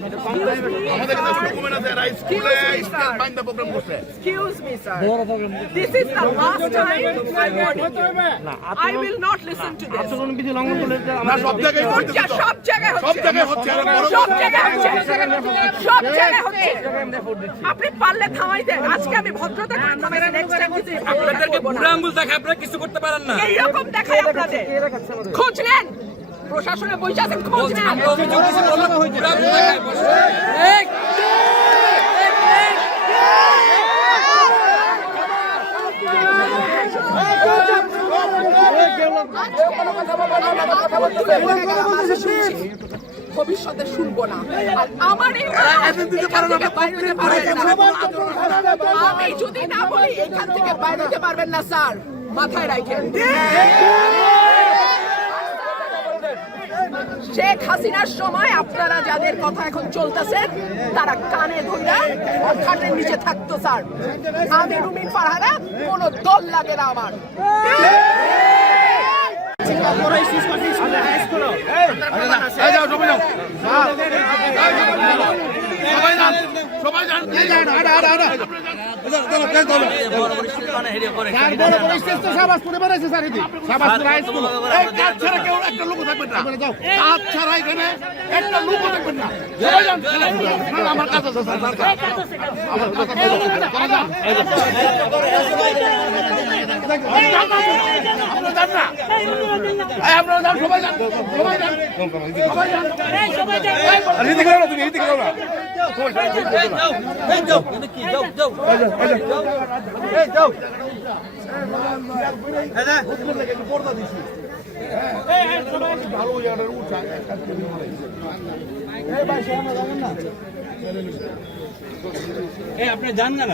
আমাদের কাছে ডকুমেন্ট আছে এরা স্কুলে স্টেট বাইন্দা প্রোগ্রাম করছে Excuse me, sir. This is the last time I warn you. I will not listen to this. না সব জায়গায় হচ্ছে সব জায়গায় সব হচ্ছে। জায়গায় হচ্ছে সব জায়গায় হচ্ছে। সব জায়গায় হচ্ছে। আপনি পারলে থামাই দেন। আজকে আমি ভদ্রতা করে থামাই দেন। নেক্সট টাইম যদি আপনাদেরকে বুড়া আঙ্গুল দেখায় আপনারা কিছু করতে পারেন না। এইরকম দেখায় আপনাদের। খোঁজ নেন। প্রশাসনে বসে আছেন, খোঁজ নেন। আমরা অভিযোগ দিছি বললাম বুড়া আঙ্গুল দেখায় বসে। ভবিষ্যতে শুনবো না। আর আমার এই আমি যদি না বলি এখান থেকে বাইরে যেতে পারবেন না স্যার, মাথায় রাখেন। শেখ হাসিনার সময় আপনারা যাদের কথা এখন চলতেছেন তারা কানে ধরে খাটের নিচে থাকতো স্যার। আমি রুমিন ফারহানা, কোনো দল লাগে না আমার। সবাই যান কেউ একটা লোক থাকবেন না, কাজ ছাড়া এখানে একটা লোক থাকবেন না, সবাই যান। আমার কাজ আছে স্যার, আমার কাজ আছে। আপনারা যান, সবাই যান, সবাই যান, সবাই যান। তুমি এদিকে যাও না, আপনি জান না